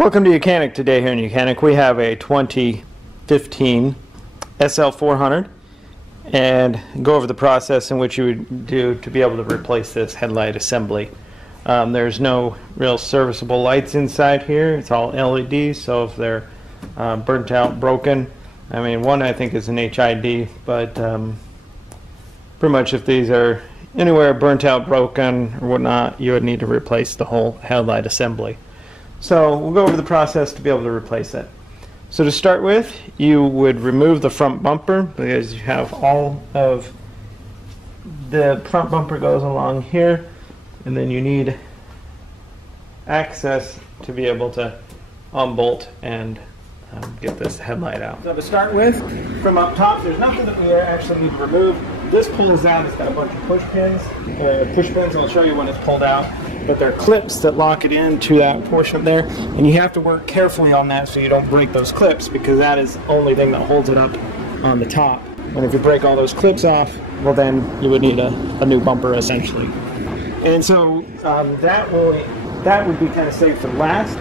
Welcome to YOUCANIC. Today here in YOUCANIC we have a 2015 SL400 and go over the process in which you would do to be able to replace this headlight assembly. There's no real serviceable lights inside here. It's all LEDs, so if they're burnt out, broken, I mean, one I think is an HID, but pretty much if these are anywhere burnt out, broken, or whatnot, you would need to replace the whole headlight assembly. So we'll go over the process to be able to replace it. So to start with, you would remove the front bumper because you have all of the front bumper goes along here, and then you need access to be able to unbolt and get this headlight out. So to start with, from up top, there's nothing that we actually need to remove. This pulls out. It's got a bunch of push pins. I'll show you when it's pulled out. But there are clips that lock it into that portion there, and you have to work carefully on that so you don't break those clips, because that is the only thing that holds it up on the top. And if you break all those clips off, well, then you would need a new bumper essentially. And so that would be kind of safe for last.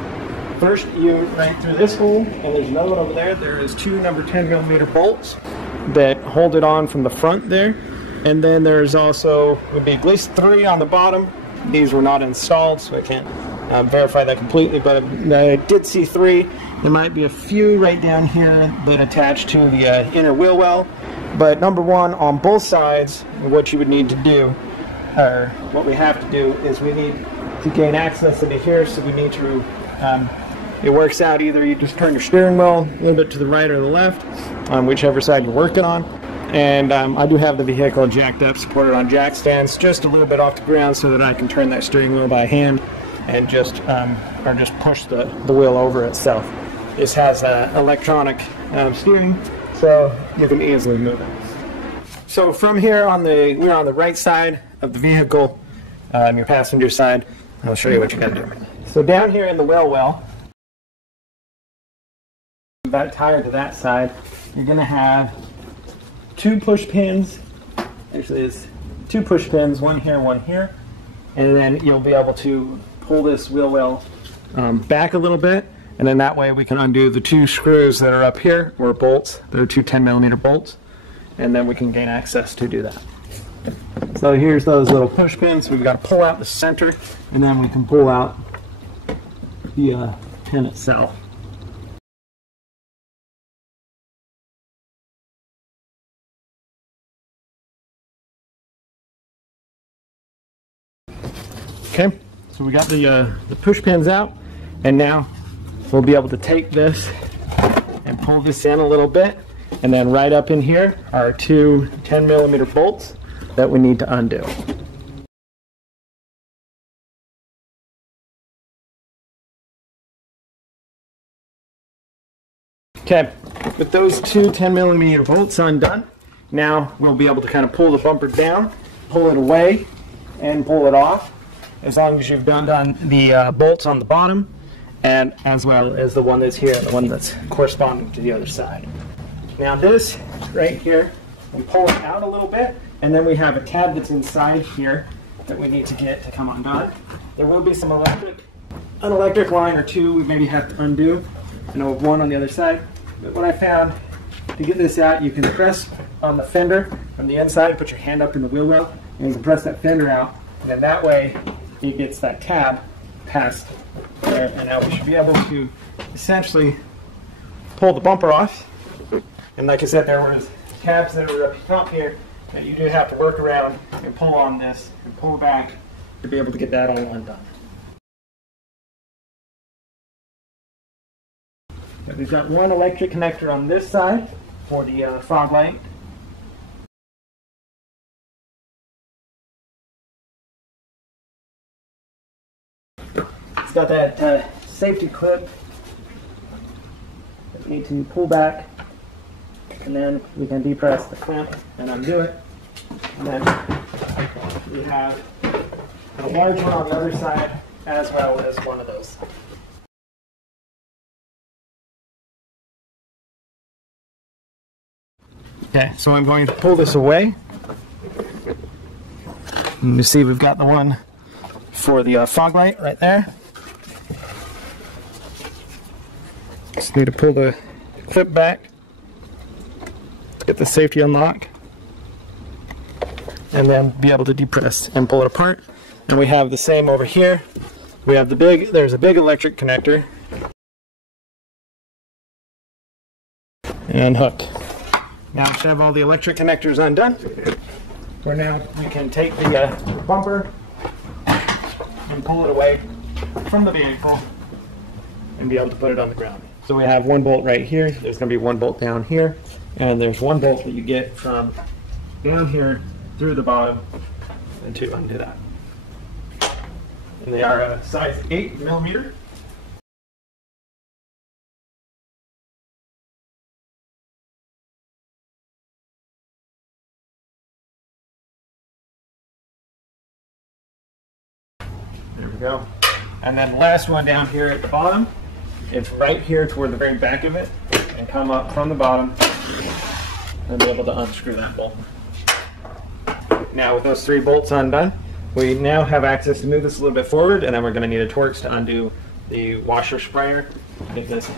First, you right through this hole, and there's another one over there. There is two number 10mm bolts that hold it on from the front there, and then there's also would be at least 3 on the bottom. These were not installed, so I can't verify that completely, but I did see 3. There might be a few right down here that attach to the inner wheel well, but number one, on both sides, what you would need to do, or what we have to do, is we need to gain access into here, so we need to, it works out either you just turn your steering wheel a little bit to the right or the left, on whichever side you're working on. And I do have the vehicle jacked up, supported on jack stands, just a little bit off the ground so that I can turn that steering wheel by hand and just push the wheel over itself. This has electronic steering, so you can easily move it. So from here, we're on the right side of the vehicle, your passenger side. I'll show you what you got to do. So down here in the wheel well, about tied to that side, you're going to have 2 push pins. Actually, it's 2 push pins, one here, and then you'll be able to pull this wheel well back a little bit, and then that way we can undo the 2 screws that are up here, or bolts. They're 2 10mm bolts, and then we can gain access to do that. So here's those little push pins. We've got to pull out the center, and then we can pull out the pin itself. Okay, so we got the push pins out, and now we'll be able to take this and pull this in a little bit, and then right up in here are 2 10mm bolts that we need to undo. Okay, with those 2 10mm bolts undone, now we'll be able to kind of pull the bumper down, pull it away, and pull it off, as long as you've done the bolts on the bottom, and as well as the one that's here, the one that's corresponding to the other side. Now this right here, we pull it out a little bit, and then we have a tab that's inside here that we need to get to come undone. There will be an electric line or 2 we maybe have to undo. I know of 1 on the other side, but what I found, to get this out, you can press on the fender from the inside, put your hand up in the wheel well, and you can press that fender out, and then that way it gets that tab past there, and now we should be able to essentially pull the bumper off. And like I said, there was tabs that were up top here that you do have to work around and pull on this and pull back to be able to get that all undone. But we've got 1 electric connector on this side for the fog light. It's got that safety clip that we need to pull back, and then we can depress the clamp and undo it. And then we have a large one on the other side, as well as one of those. Okay, so I'm going to pull this away. And you see we've got the one for the fog light right there. just need to pull the clip back, get the safety unlock, and then be able to depress and pull it apart. And we have the same over here. We have there's a big electric connector and hook. Now we should have all the electric connectors undone. For now, we can take the bumper and pull it away from the vehicle and be able to put it on the ground. So we have one bolt right here, there's going to be one bolt down here, and there's one bolt that you get from down here through the bottom and to undo that. And they are a size 8mm. There we go. And then the last one down here at the bottom, it's right here toward the very back of it, and come up from the bottom and be able to unscrew that bolt. Now with those 3 bolts undone, we now have access to move this a little bit forward, and then we're going to need a Torx to undo the washer sprayer to get this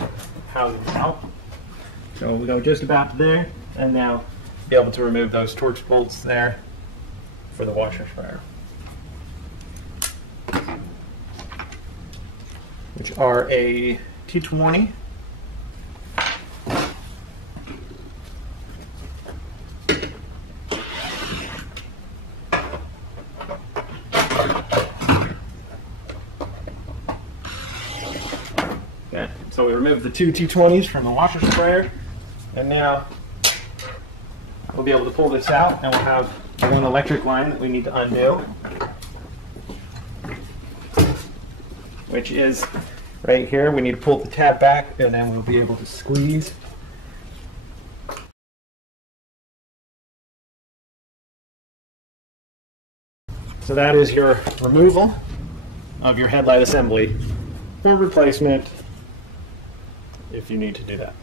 housing out. So we go just about there, and now be able to remove those Torx bolts there for the washer sprayer, which are a T20, okay. So we removed the 2 T20s from the washer sprayer, and now we'll be able to pull this out, and we'll have one electric line that we need to undo, which is right here. We need to pull the tab back, and then we'll be able to squeeze. So that is your removal of your headlight assembly for replacement if you need to do that.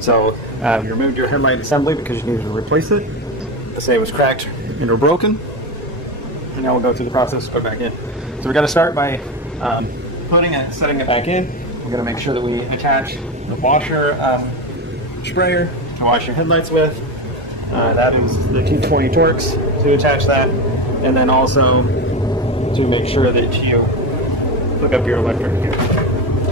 So you removed your headlight assembly because you needed to replace it. Let's say it was cracked and or broken. And now we'll go through the process to put it back in. So we're going to start by putting and setting it back in. We're going to make sure that we attach the washer sprayer to wash your headlights with. That is the T20 Torx to attach that, and then also to make sure that you hook up your electric here.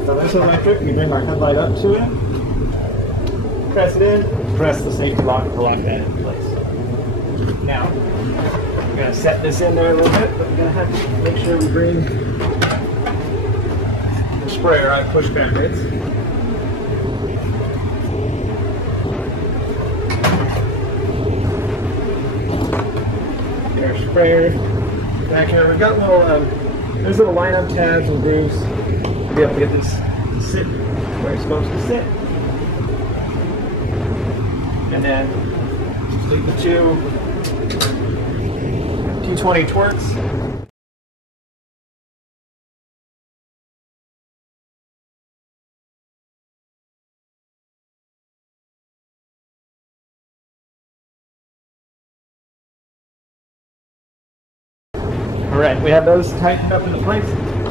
So this electric, we bring our headlight up to it, press it in, press the safety lock to lock that in place. Now, we're going to set this in there a little bit, but we're going to have to make sure we bring the sprayer out of push backwards. Get our sprayer back here. We've got little, there's little line-up tabs and grooves to be able to get this to sit where it's supposed to sit. And then leave the 2 T20 Torx. Alright, we have those tightened up into place.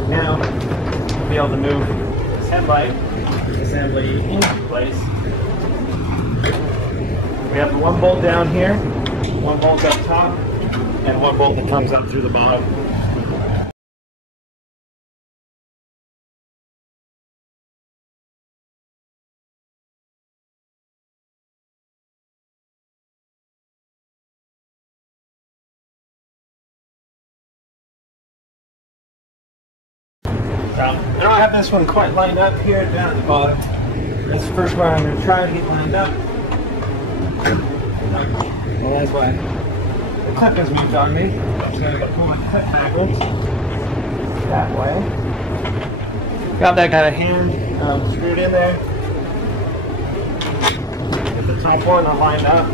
Now we'll be able to move this headlight assembly into place. We have the 1 bolt down here, 1 bolt up top, and 1 bolt that comes up through the bottom. I don't have this one quite lined up here down at the bottom. That's the first one I'm going to try to get lined up. Well, that's why the clip has moved on me. So I'm going to pull my clip backwards. That way. Got that kind of hand screwed in there. Get the top one lined up.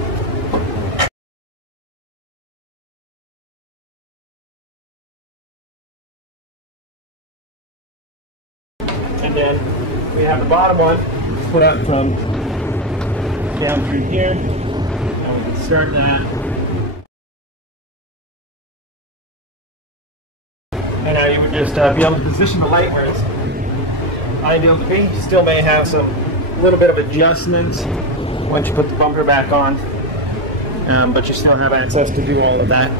And then we have the bottom one put up from down through here, and we can start that. And now you would just be able to position the light where it's ideal to be. Still may have some little bit of adjustments once you put the bumper back on, but you still have access to do all of that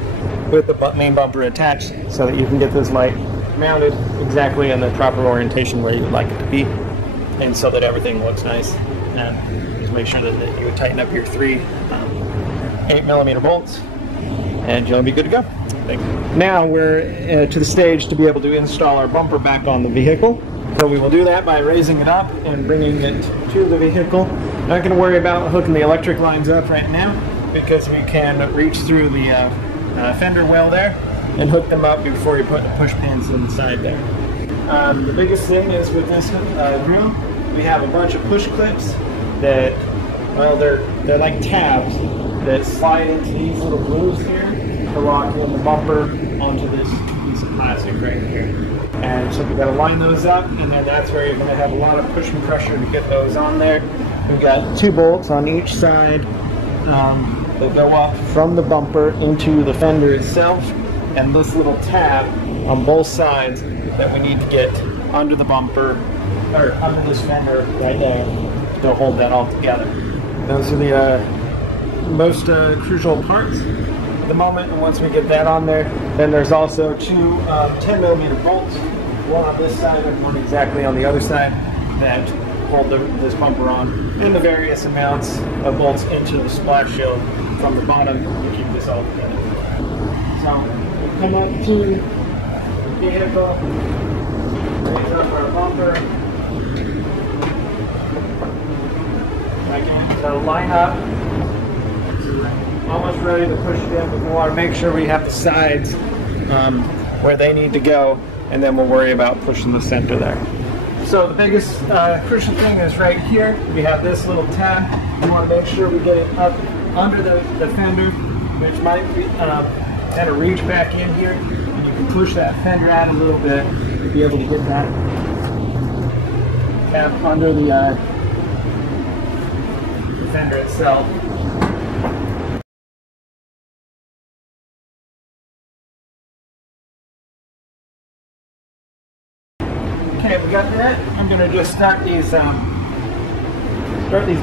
with the main bumper attached, so that you can get this light mounted exactly in the proper orientation where you would like it to be, and so that everything looks nice. And just make sure that you would tighten up your 3 8mm bolts, and you'll be good to go. Now we're to the stage to be able to install our bumper back on the vehicle. So we will do that by raising it up and bringing it to the vehicle. Not going to worry about hooking the electric lines up right now, because we can reach through the fender well there and hook them up before you put the push pins inside there. The biggest thing is with this grill, we have a bunch of push clips that, well, they're like tabs that slide into these little grooves here to lock in the bumper onto this piece of plastic right here. And so we've got to line those up, and then that's where you're going to have a lot of push and pressure to get those on there. We've got 2 bolts on each side that go up from the bumper into the fender itself, and this little tab on both sides that we need to get under the bumper, or under this fender right there, to hold that all together. Those are the most crucial parts at the moment, and once we get that on there, then there's also 2 10mm bolts, one on this side and one exactly on the other side, that hold this bumper on, and the various amounts of bolts into the splash shield from the bottom to keep this all together. So we'll come up to the vehicle, raise up our bumper, again, so line up. Almost ready to push it in, but we want to make sure we have the sides where they need to go, and then we'll worry about pushing the center there. So the biggest crucial thing is right here. We have this little tab. We want to make sure we get it up under the fender, which might be, kind of reach back in here. And you can push that fender out a little bit to be able to get that tab under the fender itself. Okay, we got that. I'm going to just start these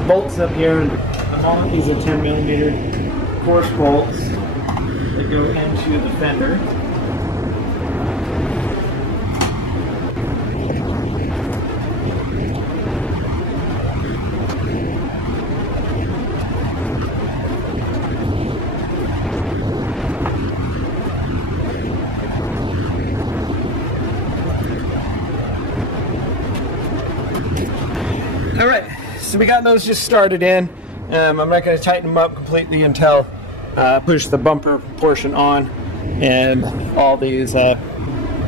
bolts up here. And at the moment, these are 10mm coarse bolts that go into the fender. Alright, so we got those just started in. I'm not going to tighten them up completely until push the bumper portion on and all these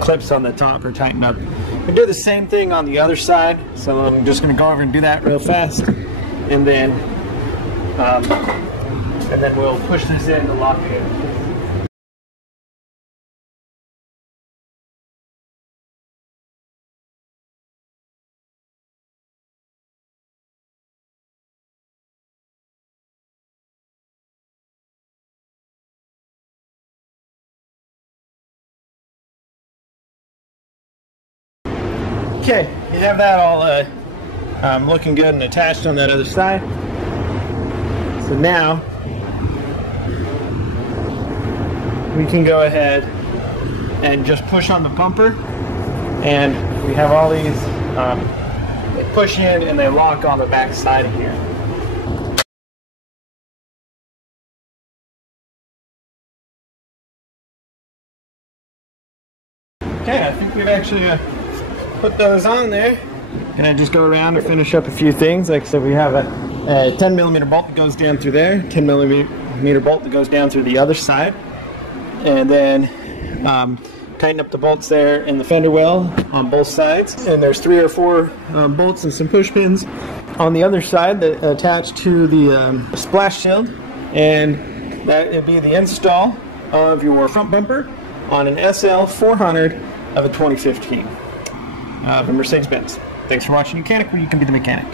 clips on the top are tightened up. We do the same thing on the other side, so I'm just going to go over and do that real fast, and then we'll push this in to lock it in. Okay, you have that all looking good and attached on that other side. So now we can go ahead and just push on the bumper, and we have all these they push in and they lock on the back side here. Okay, I think we've actually put those on there. And I just go around and finish up a few things. Like I said, we have a 10mm bolt that goes down through there, 10mm bolt that goes down through the other side, and then tighten up the bolts there in the fender well on both sides. And there's 3 or 4 bolts and some push pins on the other side that attach to the splash shield, and that would be the install of your front bumper on an SL400 of a 2015. Mercedes-Benz. Thanks for watching YOUCANIC, where you can be the mechanic.